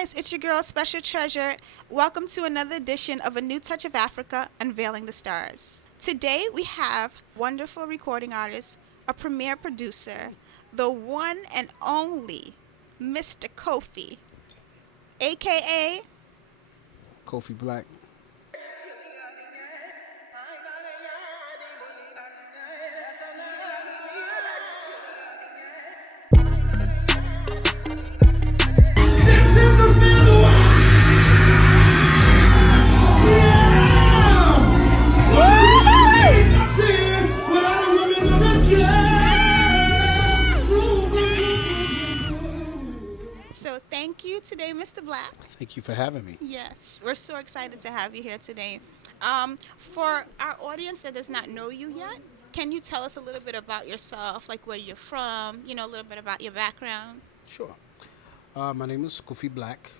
guys, it's your girl, Special Treasure. Welcome to another edition of A New Touch of Africa, Unveiling the Stars. Today we have wonderful recording artist, a premier producer, the one and only Mr. Kofi, a.k.a. Kofi Black. So thank you today, Mr. Black. Thank you for having me. Yes, we're so excited to have you here today. For our audience that does not know you yet, can you tell us a little bit about yourself, like where you're from, a little bit about your background? Sure. My name is Kofi Black.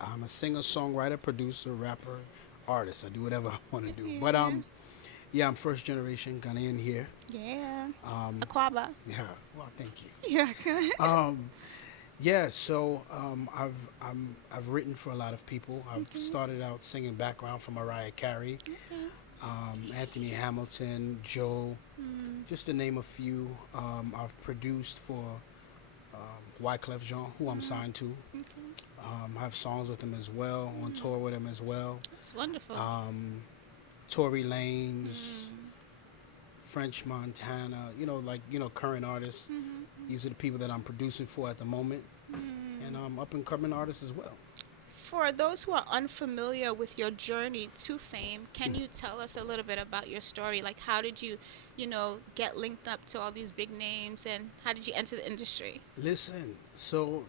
I'm a singer, songwriter, producer, rapper, artist. I do whatever I want to do. Yeah. But yeah, I'm first generation Ghanaian here. Yeah. Aquaba. Yeah. Well, thank you. Yeah. Yeah. So I've written for a lot of people. I've started out singing background for Mariah Carey, Anthony Hamilton, Joe, just to name a few. I've produced for Wyclef Jean, who I'm signed to. I have songs with him as well, on tour with him as well. That's wonderful. Tory Lanez, French Montana, current artists. These are the people that I'm producing for at the moment. And up and coming artists as well. For those who are unfamiliar with your journey to fame, can you tell us a little bit about your story? Like, how did you, get linked up to all these big names, and how did you enter the industry? Listen, so,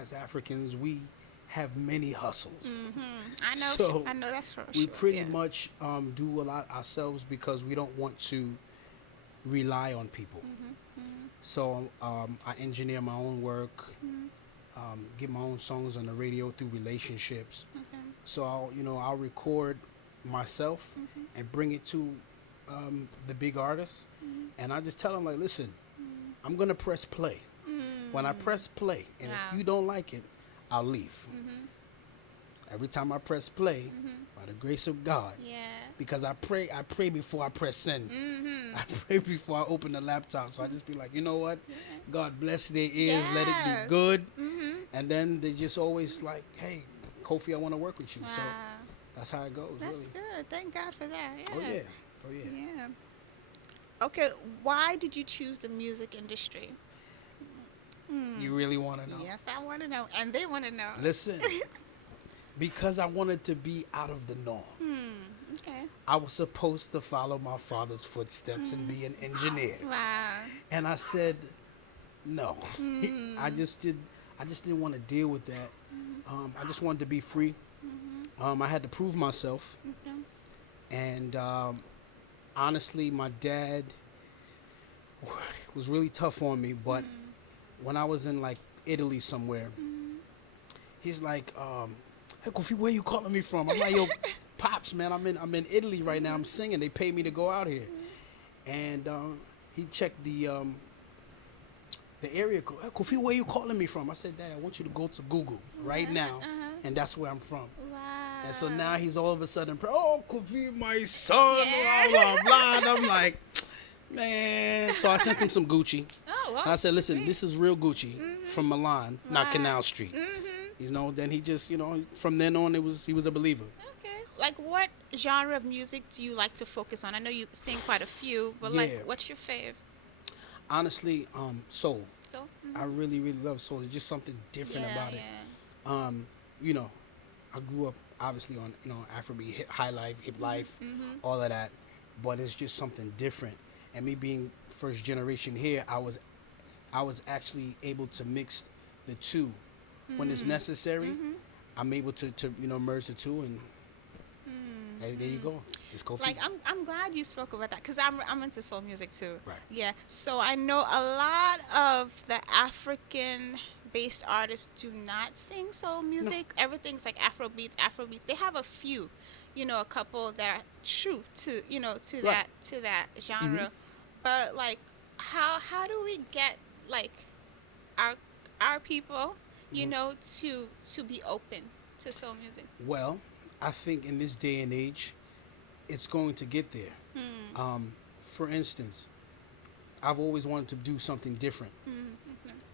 as Africans, we have many hustles. I know. So I know that's for we sure. pretty much do a lot ourselves because we don't want to rely on people. So I engineer my own work, get my own songs on the radio through relationships. Okay. So I'll record myself and bring it to the big artists, and I just tell them, like, listen, I'm gonna press play. When I press play, and if you don't like it, I'll leave. Every time I press play, by the grace of God, because I pray before I press send. I pray before I open the laptop. So I just be like, you know what? God bless their ears, let it be good. And then they just always like, hey, Kofi, I want to work with you. Wow. So that's how it goes. That's really. good. Thank God for that. Yeah. Oh yeah. Yeah. Okay, why did you choose the music industry? You really want to know? Yes, I want to know, and they want to know. Listen, because I wanted to be out of the norm. Okay. I was supposed to follow my father's footsteps and be an engineer. Wow. And I said, no. I just didn't want to deal with that. I just wanted to be free. I had to prove myself. Okay. And honestly, my dad was really tough on me. But when I was in like Italy somewhere, he's like, hey, Kofi, where you calling me from? I'm like, yo, Pops, man, I'm in Italy right now. I'm singing. They paid me to go out here. And he checked the area code. Hey, Kofi, where you calling me from? I said, Dad, I want you to go to Google right now. And that's where I'm from. Wow. And so now he's all of a sudden, oh, Kofi, my son, Yeah. blah, blah, blah. And I'm like, man. So I sent him some Gucci. Oh, wow. And I said, listen, this is real Gucci from Milan, not Canal Street. Then he just, from then on, he was a believer. Okay. Like, what genre of music do you like to focus on? I know you sing quite a few, but like, what's your fave? Honestly, soul. So. I really, really love soul. There's just something different about it. I grew up obviously on, Afrobeat, high life, hip life, all of that. But it's just something different. And me being first generation here, I was actually able to mix the two. When it's necessary, I'm able to merge the two, and there you go. Just go. Like, I'm glad you spoke about that, because I'm into soul music too. Right. Yeah. So I know a lot of the African-based artists do not sing soul music. No. Everything's like Afrobeats. They have a few, a couple that are true to that genre. But like, how do we get like our people you know, to be open to soul music? Well, I think in this day and age, it's going to get there. For instance, I've always wanted to do something different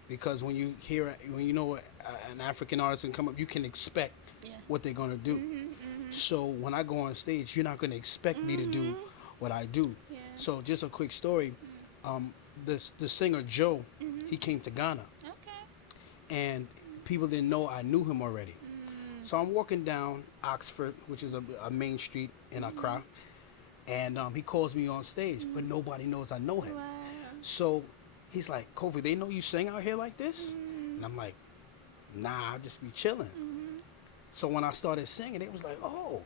because when you know an African artist can come up, you can expect Yeah. what they're gonna do. So when I go on stage, you're not gonna expect me to do what I do. Yeah. So just a quick story. The singer Joe, he came to Ghana, Okay. and people didn't know I knew him already. So I'm walking down Oxford, which is a main street in Accra, and he calls me on stage, but nobody knows I know him. Wow. So he's like, Kofi, they know you sing out here like this? And I'm like, nah, I just be chilling. So when I started singing, it was like, oh,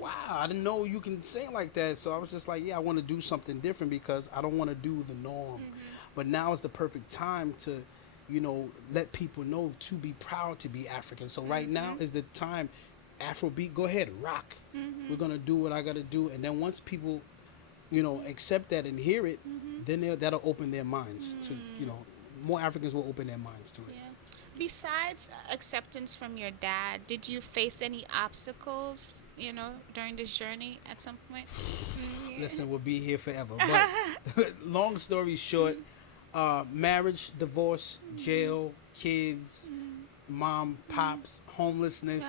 wow, I didn't know you can sing like that. So I was just like, yeah, I want to do something different because I don't want to do the norm. But now is the perfect time to, you know, let people know to be proud to be African. So right now is the time. Afrobeat, go ahead, rock. We're gonna do what I gotta do, and then once people, you know, accept that and hear it, then that'll open their minds to, you know, more Africans will open their minds to it. Yeah. Besides acceptance from your dad, did you face any obstacles, you know, during this journey at some point? Yeah. Listen, we'll be here forever. But long story short, marriage, divorce, jail, kids, mom, pops, homelessness.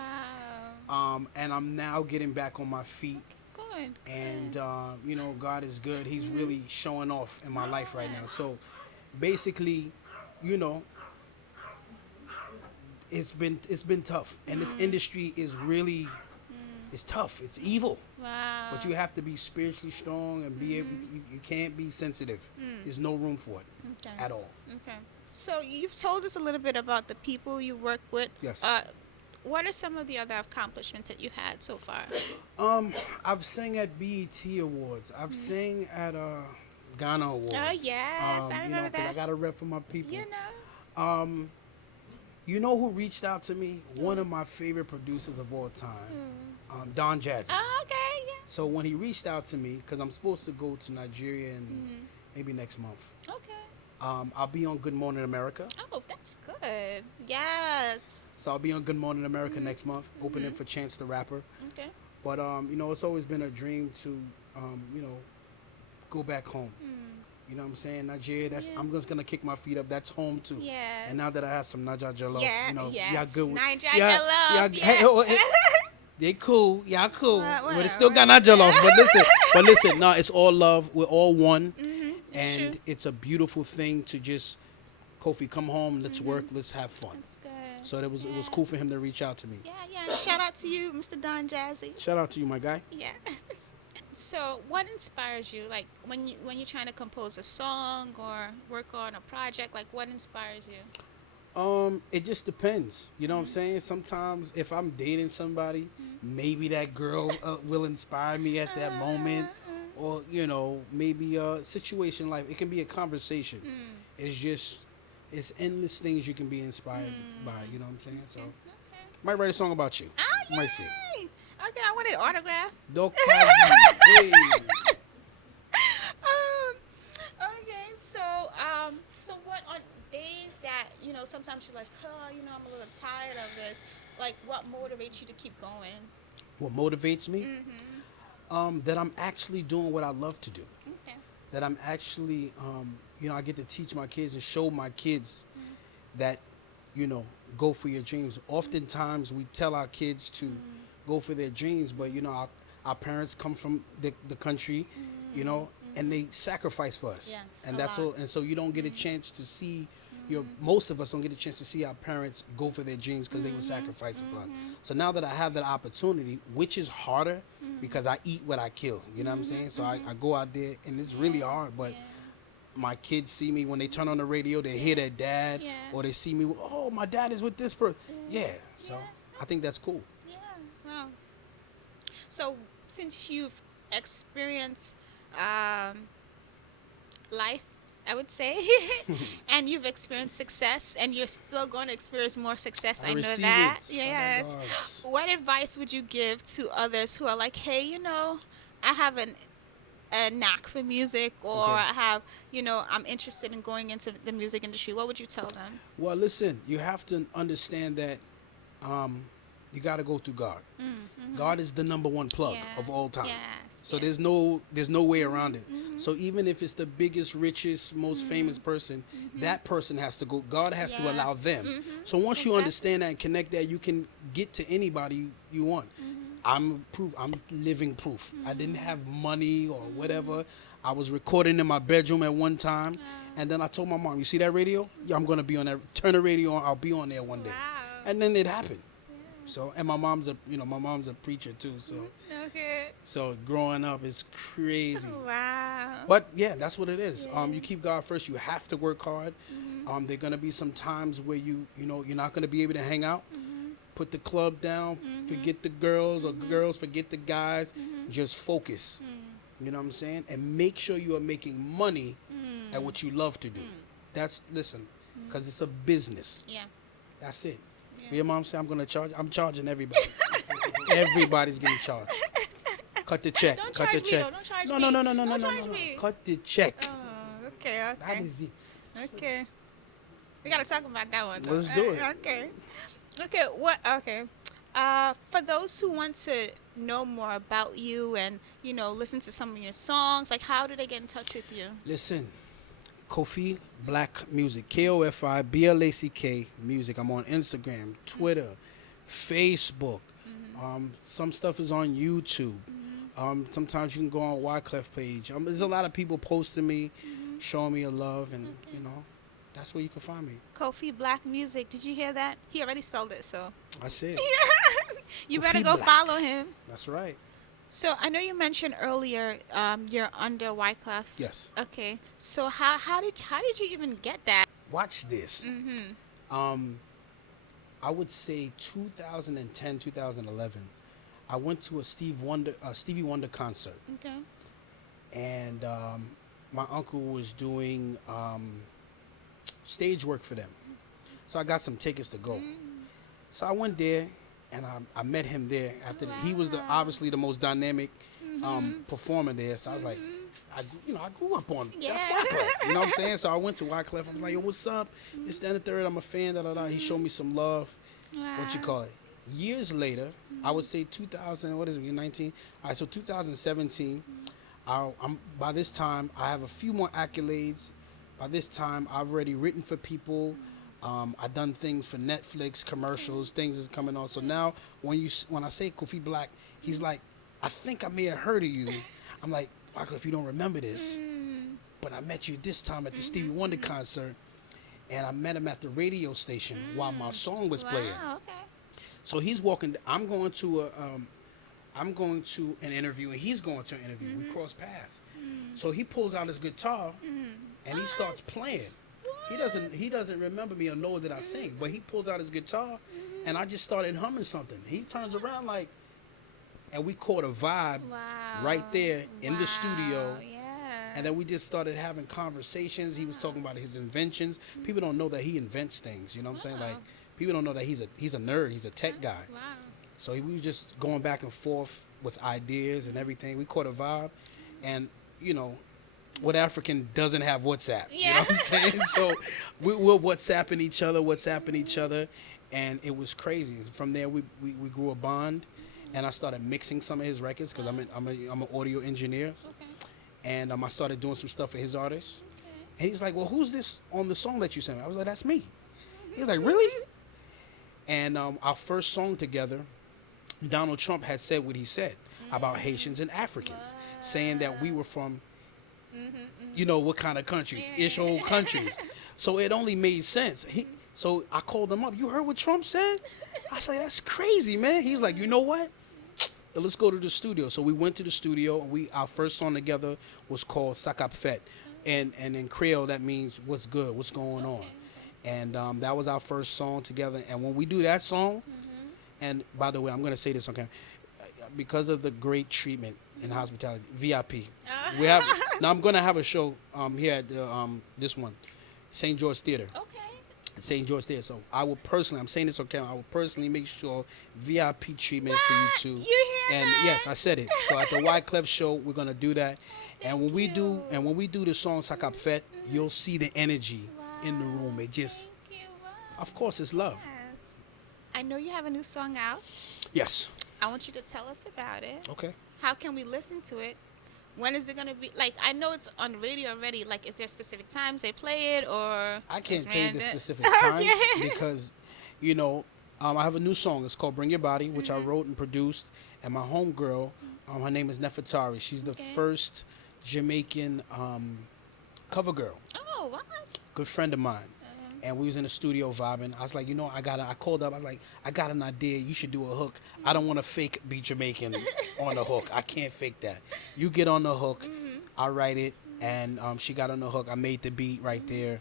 Wow. And I'm now getting back on my feet. Good. And you know, God is good. He's really showing off in my life right now. So basically, you know, it's been tough, and this industry is really it's tough. It's evil. Wow. But you have to be spiritually strong and be able. You can't be sensitive. There's no room for it Okay. at all. Okay. So you've told us a little bit about the people you work with. Yes. What are some of the other accomplishments that you had so far? I've sang at BET Awards. I've sang at Ghana Awards. Oh yes, I remember you know, 'cause that. I got a rep for my people. You know. You know who reached out to me? One of my favorite producers of all time, Don Jazzy. Oh, okay. Yeah. So when he reached out to me, because I'm supposed to go to Nigeria in maybe next month, Okay. I'll be on Good Morning America. Oh, that's good. Yes. So I'll be on Good Morning America next month, opening for Chance the Rapper. Okay. But you know, it's always been a dream to, you know, go back home. You know what I'm saying? Nigeria, Yeah. I'm just gonna kick my feet up. That's home too. Yes. And now that I have some Naija Jollof, Yeah, you know, yes. y'all good. Naija yeah, Jollof, yeah. Hey, yeah. oh, they cool. Y'all cool. Well, But it's still got well, Naija Jollof. But listen, no, it's all love. We're all one. And true. it's a beautiful thing to just, Kofi, come home, let's work, let's have fun. That's good. So it was cool for him to reach out to me. Yeah, yeah. Shout out to you, Mr. Don Jazzy. Shout out to you, my guy. Yeah. So, what inspires you? Like when you're trying to compose a song or work on a project, like what inspires you? It just depends. You know what I'm saying? Sometimes if I'm dating somebody, maybe that girl will inspire me at that moment. Or, you know, maybe a situation like it can be a conversation. It's just, it's endless things you can be inspired by. You know what I'm saying? So, Okay. might write a song about you. Ah, Might see. yay! Okay, I want an autograph. Hey. Okay, so what on days that, you know, sometimes you're like, oh, you know, I'm a little tired of this. Like, what motivates you to keep going? What motivates me? That I'm actually doing what I love to do. Okay. That I'm actually, you know, I get to teach my kids and show my kids that, you know, go for your dreams. Oftentimes we tell our kids to go for their dreams, but, you know, our parents come from the country, you know, and they sacrifice for us. Yes, And a that's lot. all. And so you don't get a chance to see most of us don't get a chance to see our parents go for their dreams because they were sacrificing for us. So now that I have that opportunity, which is harder because I eat what I kill, you know what I'm saying? So I go out there and it's really hard, but my kids see me when they turn on the radio, they hear their dad, Yeah. or they see me, oh, my dad is with this person. Yeah, so I think that's cool. Yeah. Wow. So, since you've experienced life, I would say, and you've experienced success, and you're still going to experience more success. I know receive that. it. Yes. Oh my gosh. What advice would you give to others who are like, hey, you know, I have an a knack for music, or Okay. I have, I'm interested in going into the music industry, what would you tell them? Well, listen, you have to understand that um, you got to go through God. God is the number one plug Yeah. of all time. Yes. So yes. there's no way around it. So even if it's the biggest, richest, most famous person, that person has to go. God has to allow Yes. them. So once you Exactly. understand that and connect that, you can get to anybody you want. I'm proof. I'm living proof. I didn't have money or whatever. I was recording in my bedroom at one time, and then I told my mom, "You see that radio? Yeah, I'm gonna be on that. Turn the radio on. I'll be on there one day." Wow. And then it happened. So, and my mom's a preacher too. So, Okay. growing up is crazy. Wow. But yeah, that's what it is. Yeah. You keep God first. You have to work hard. There are gonna be some times where you're not gonna be able to hang out. Put the club down. Forget the girls, or girls forget the guys. Just focus. You know what I'm saying? And make sure you are making money at what you love to do. Listen, because it's a business. Yeah. That's it. Yeah. Your mom said I'm gonna charge. I'm charging everybody. Everybody's getting charged. Cut the check. Don't Cut charge the me, check. though. Don't charge no, me. no, no, no, no, Don't no, charge no, no. me. Cut the check. Oh, okay. That is it. Okay. We gotta talk about that one. Though. Let's do it. Okay. Okay. What? Okay. For those who want to know more about you and listen to some of your songs, like how do they get in touch with you? Listen, Kofi Black Music, Kofi Black Music. I'm on Instagram, Twitter, Facebook. Some stuff is on YouTube. Sometimes you can go on Wyclef page. There's a lot of people posting me, showing me a love, and that's where you can find me. Kofi Black Music. Did you hear that? He already spelled it, so I said, you Kofi better go Black. follow him. that's right. So I know you mentioned earlier you're under Wyclef. Yes. Okay. So how did you even get that? Watch this. I would say 2010, 2011. I went to a Stevie Wonder concert, Okay. and my uncle was doing stage work for them. So I got some tickets to go. So I went there, and I met him there. He was obviously the most dynamic performer there. So I was like, I grew up on that's Yeah. Wyclef. You know what I'm saying? So I went to Wyclef. I was like, yo, what's up? This, that, and the third. I'm a fan. Da da da. He showed me some love. What you call it? Years later, I would say 2000. What is it? 19. All right. So 2017. By this time, I have a few more accolades. By this time, I've already written for people. I've done things for Netflix, commercials, things is coming on. So now, when I say Kofi Black, he's like, I think I may have heard of you. I'm like, Wyclef, you don't remember this, but I met you this time at the Stevie Wonder concert, and I met him at the radio station while my song was playing. Wow. Okay. So he's walking. I'm going to an interview, and he's going to an interview. We cross paths. So he pulls out his guitar, and he starts playing. He doesn't remember me or know that I sing, but he pulls out his guitar, and I just started humming something. He turns around like, and we caught a vibe Wow. right there in the studio. Yeah. And then we just started having conversations. He was talking about his inventions. People don't know that he invents things. You know what I'm saying? Like, people don't know that he's a nerd. He's a tech guy. Wow. So we were just going back and forth with ideas and everything. We caught a vibe, and what African doesn't have WhatsApp? You know what I'm saying? So we're WhatsApping each other, and it was crazy. From there, we grew a bond, and I started mixing some of his records because I'm an audio engineer, Okay. and I started doing some stuff for his artists. Okay. And he was like, "Well, who's this on the song that you sent me?" I was like, "That's me." He was like, "Really?" And our first song together, Donald Trump had said what he said about Haitians and Africans, saying that we were from, what kind of countries, ish old countries. So it only made sense. So I called him up. You heard what Trump said? I said, that's crazy, man. He was like, you know what? Let's go to the studio. So we went to the studio, and our first song together was called Sakap Fet. And in Creole, that means what's good, what's going on. And that was our first song together. And when we do that song, and by the way, I'm going to say this, okay? Because of the great treatment in hospitality, VIP. Now I'm going to have a show here at this one, St. George Theater. Okay. St. George Theater. So I will personally, I'm saying this on camera, I will personally make sure VIP treatment for you too. You hear And that? yes, I said it. So at the Wyclef show, we're going to do that. And Thank you. when we do the song Sakapfet, you'll see the energy in the Wow. room. It just, Thank you. Wow. of course, it's love. Yes. I know you have a new song out. Yes. I want you to tell us about it. Okay. How can we listen to it? When is it going to be? Like, I know it's on the radio already. Like, is there specific times they play it, or I can't it's tell you the random? specific times Okay. because, I have a new song. It's called "Bring Your Body," which I wrote and produced. And my homegirl, her name is Nefertari. She's the Okay. first Jamaican cover girl. Oh, what? Good friend of mine. And we was in the studio vibing. I was like, I called up. I was like, I got an idea. You should do a hook. I don't want to fake be Jamaican on the hook. I can't fake that. You get on the hook. I write it, and she got on the hook. I made the beat right there,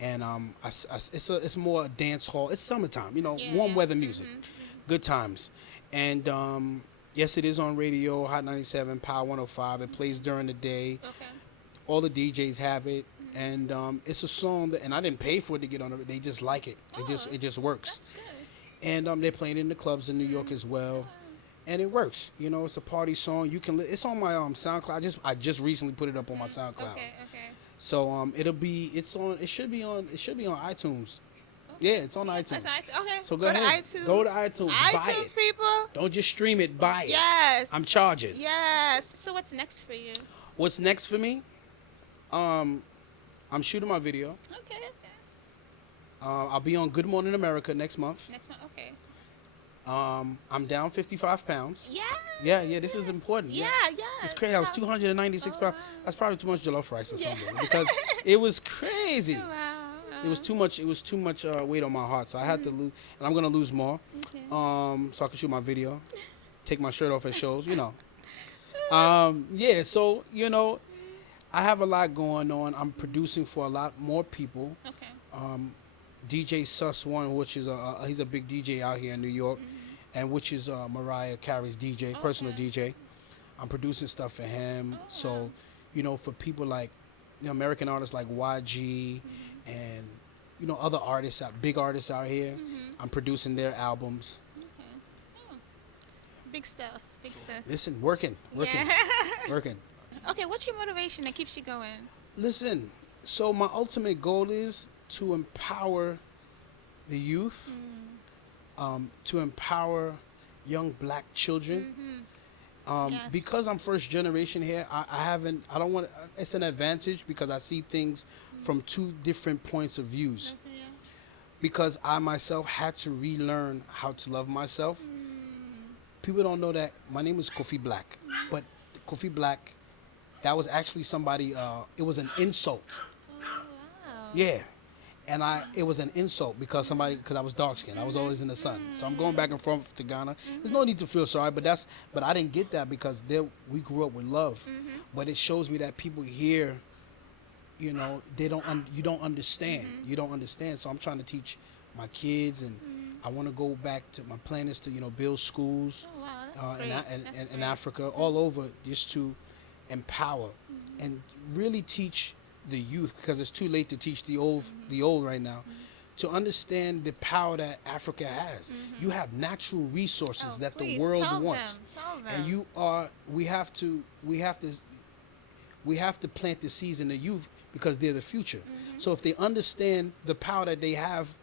and it's more a dance hall. It's summertime, warm weather music, good times, and yes, it is on radio, Hot 97, Power 105. It plays during the day. Okay. All the DJs have it. And it's a song that, and I didn't pay for it to get on it. They just like it. It just works. That's good. And they're playing in the clubs in New York as well, and it works. It's a party song. You can. It's on my SoundCloud. I just recently put it up on my SoundCloud. Okay. So it'll be. It's on. It should be on. It should be on iTunes. Yeah, it's on iTunes. That's nice. Okay. So go ahead. To iTunes. Go to iTunes. Buy iTunes, it. people. Don't just stream it. Buy it. Yes. I'm charging. Yes. So what's next for you? What's next for me? I'm shooting my video. Okay. I'll be on Good Morning America next month. Next one. Okay. I'm down 55 pounds. Yeah. Yeah, this is important. Yeah. It's crazy. I was 296 pounds. That's probably too much jollof rice or something because it was crazy. Wow. It was too much. It was too much weight on my heart, so I had to lose, and I'm gonna lose more. Okay. So I can shoot my video, take my shirt off at shows. Yeah. So I have a lot going on. I'm producing for a lot more people. Okay. DJ Sus One, which is he's a big DJ out here in New York, and which is Mariah Carey's DJ, personal DJ. I'm producing stuff for him. So, for people like American artists like YG, and other artists, big artists out here, I'm producing their albums. Okay. Oh. Big stuff. Listen, working. Yeah. Working. Okay. What's your motivation that keeps you going? Listen, so my ultimate goal is to empower the youth, to empower young black children. Yes. Because I'm first generation here, it's an advantage because I see things from two different points of views. Okay. Because I myself had to relearn how to love myself. People don't know that my name is Kofi Black, but Kofi Black, that was actually somebody, it was an insult. Oh, wow. Yeah. And it was an insult because I was dark skinned. I was always in the sun. So I'm going back and forth to Ghana. There's no need to feel sorry, but I didn't get that because we grew up with love. But it shows me that people here, you don't understand. You don't understand. So I'm trying to teach my kids, and I want to go back to my plan is to build schools Oh, wow. That's great. in Africa, all over, just to empower and really teach the youth, because it's too late to teach the old right now, to understand the power that Africa has. You have natural resources that the world wants, and we have to plant the seeds in the youth because they're the future. So if they understand the power that they have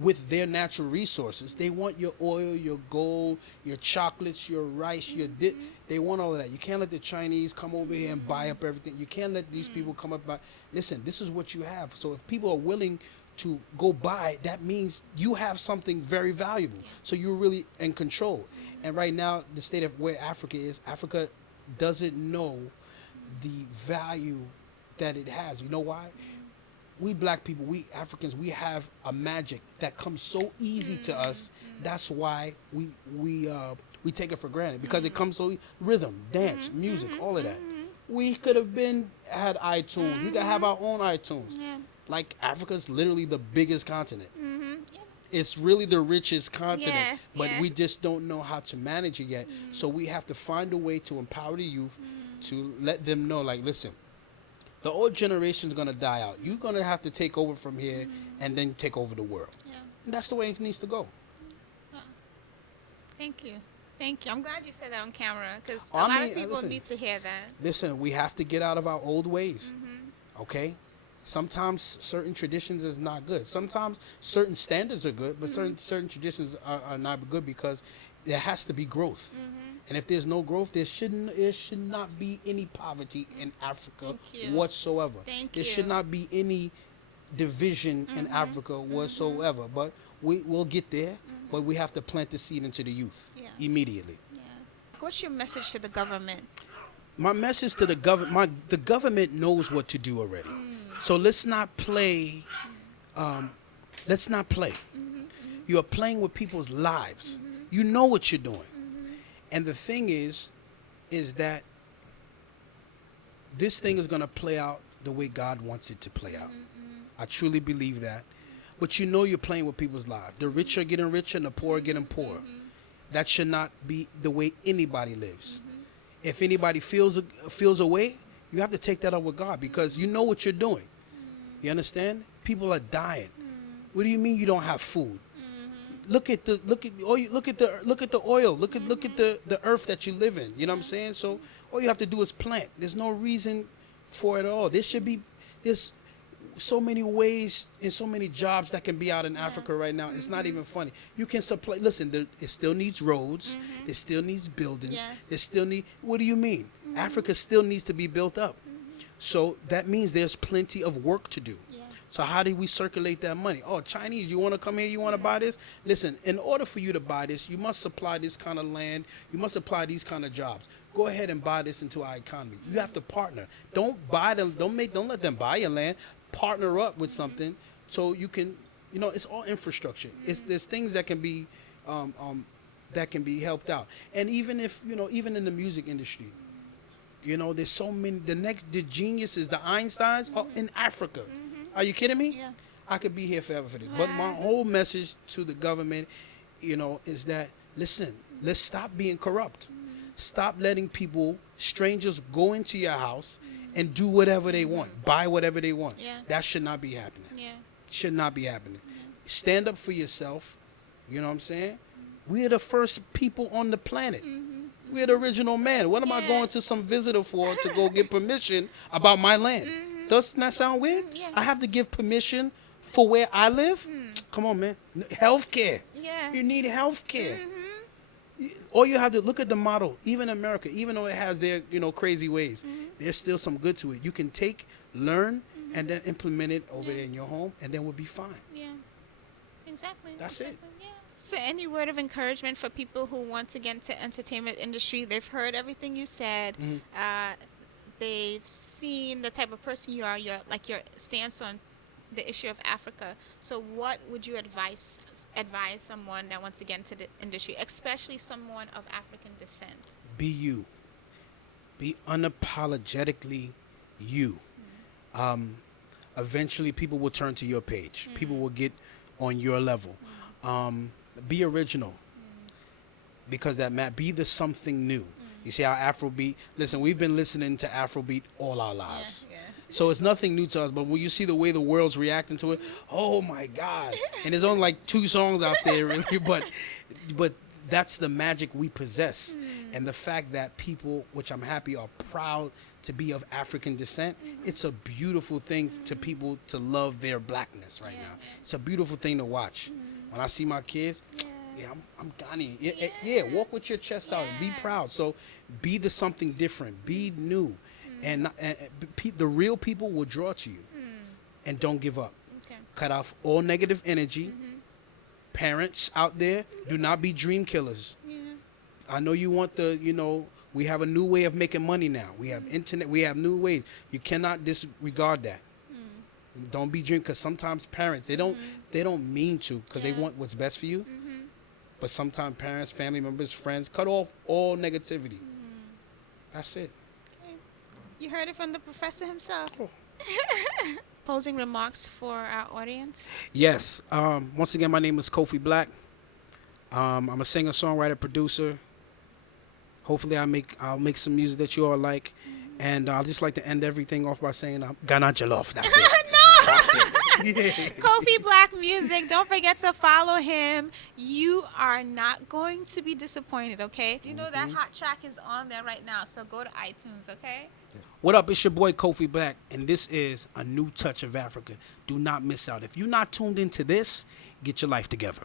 with their natural resources, they want your oil, your gold, your chocolates, your rice, your dip. They want all of that. You can't let the Chinese come over here and buy up everything. You can't let these people come up by. Listen, this is what you have. So if people are willing to go buy, that means you have something very valuable. So you're really in control. And right now, the state of where Africa is, Africa doesn't know the value that it has. You know why? We black people, we Africans, we have a magic that comes so easy to us. That's why we take it for granted, because it comes so rhythm, dance, music, all of that. We could have had iTunes. We could have our own iTunes. Yeah. Like, Africa's literally the biggest continent. Yeah. It's really the richest continent, Yes, but yeah. we just don't know how to manage it yet. So we have to find a way to empower the youth, to let them know, like, listen, the old generation's gonna die out. You're gonna have to take over from here and then take over the world. Yeah. And that's the way it needs to go. Wow. Thank you. Thank you. I'm glad you said that on camera because Oh, a I lot mean, of people listen. need to hear that. Listen, we have to get out of our old ways. Okay? Sometimes certain traditions is not good. Sometimes certain standards are good, but certain traditions are not good because there has to be growth. And if there's no growth, there should not be any poverty in Africa Thank you. whatsoever. Thank There you. should not be any division in Africa whatsoever. But we'll get there. But we have to plant the seed into the youth Yeah. immediately. Yeah. What's your message to the government? My message to the government, the government knows what to do already. So let's not play. Let's not play. You are playing with people's lives. You know what you're doing. And the thing is that this thing is going to play out the way God wants it to play out. I truly believe that. But you know you're playing with people's lives. The rich are getting richer and the poor are getting poorer. That should not be the way anybody lives. If anybody feels a way, you have to take that up with God because you know what you're doing. You understand? People are dying. What do you mean you don't have food? Look at the oil. Look at the earth that you live in. You know what I'm saying? So all you have to do is plant. There's no reason for it all. There's so many ways and so many jobs that can be out in Africa right now. It's not even funny. You can supply. Listen, it still needs roads. It still needs buildings. Yes. It still need. What do you mean? Africa still needs to be built up. So that means there's plenty of work to do. Yeah. So how do we circulate that money? Oh, Chinese, you want to come here? You want to buy this? Listen, in order for you to buy this, you must supply this kind of land. You must supply these kind of jobs. Go ahead and buy this into our economy. You have to partner. Don't buy them. Don't let them buy your land. Partner up with something so you can. It's all infrastructure. There's things that can be helped out. And even even in the music industry, there's so many. The geniuses, the Einsteins, are in Africa. Are you kidding me? Yeah. I could be here forever for this. But my whole message to the government, is that, listen, let's stop being corrupt. Stop letting strangers go into your house and do whatever they want, buy whatever they want. Yeah. That should not be happening. Yeah. Should not be happening. Stand up for yourself. You know what I'm saying? We are the first people on the planet. We're the original man. What am I going to some visitor for to go get permission about my land? Doesn't that sound weird? Yeah. I have to give permission for where I live? Come on, man. Healthcare. Yeah. You need healthcare. All you have to look at the model, even America, even though it has their, crazy ways, there's still some good to it. You can learn, and then implement it over there in your home, and then we'll be fine. Yeah. Exactly. That's it. Yeah. So any word of encouragement for people who want to get into entertainment industry? They've heard everything you said. They've seen the type of person you are, your stance on the issue of Africa. So what would you advise someone that wants to get into the industry, especially someone of African descent? Be you. Be unapologetically you. Eventually, people will turn to your page. People will get on your level. Be original. Because be the something new. You see how Afrobeat, listen, we've been listening to Afrobeat all our lives. Yeah. So it's nothing new to us, but when you see the way the world's reacting to it, oh my God. And there's only like 2 songs out there, really, but that's the magic we possess. And the fact that people, which I'm happy, are proud to be of African descent, it's a beautiful thing to people to love their blackness right now. It's a beautiful thing to watch. When I see my kids, I'm Ghanaian. Yeah, walk with your chest out and be proud. So be the something different. Be new. And the real people will draw to you. And don't give up. Okay. Cut off all negative energy. Parents out there, do not be dream killers. Yeah. I know you want we have a new way of making money now. We have internet. We have new ways. You cannot disregard that. Don't be dream, because sometimes parents, they don't mean to, because they want what's best for you. But sometimes parents, family members, friends, cut off all negativity. That's it. Okay. You heard it from the professor himself. Oh. Closing remarks for our audience? Yes. Once again, my name is Kofi Black. I'm a singer, songwriter, producer. Hopefully I'll make some music that you all like. And I'll just like to end everything off by saying, Ghana Jollof. That's it. No! That's it. Kofi Black Music. Don't forget to follow him. You are not going to be disappointed, okay? You know that hot track is on there right now, so go to iTunes, okay? What up? It's your boy Kofi Black, and this is A New Touch of Africa. Do not miss out. If you're not tuned into this, get your life together.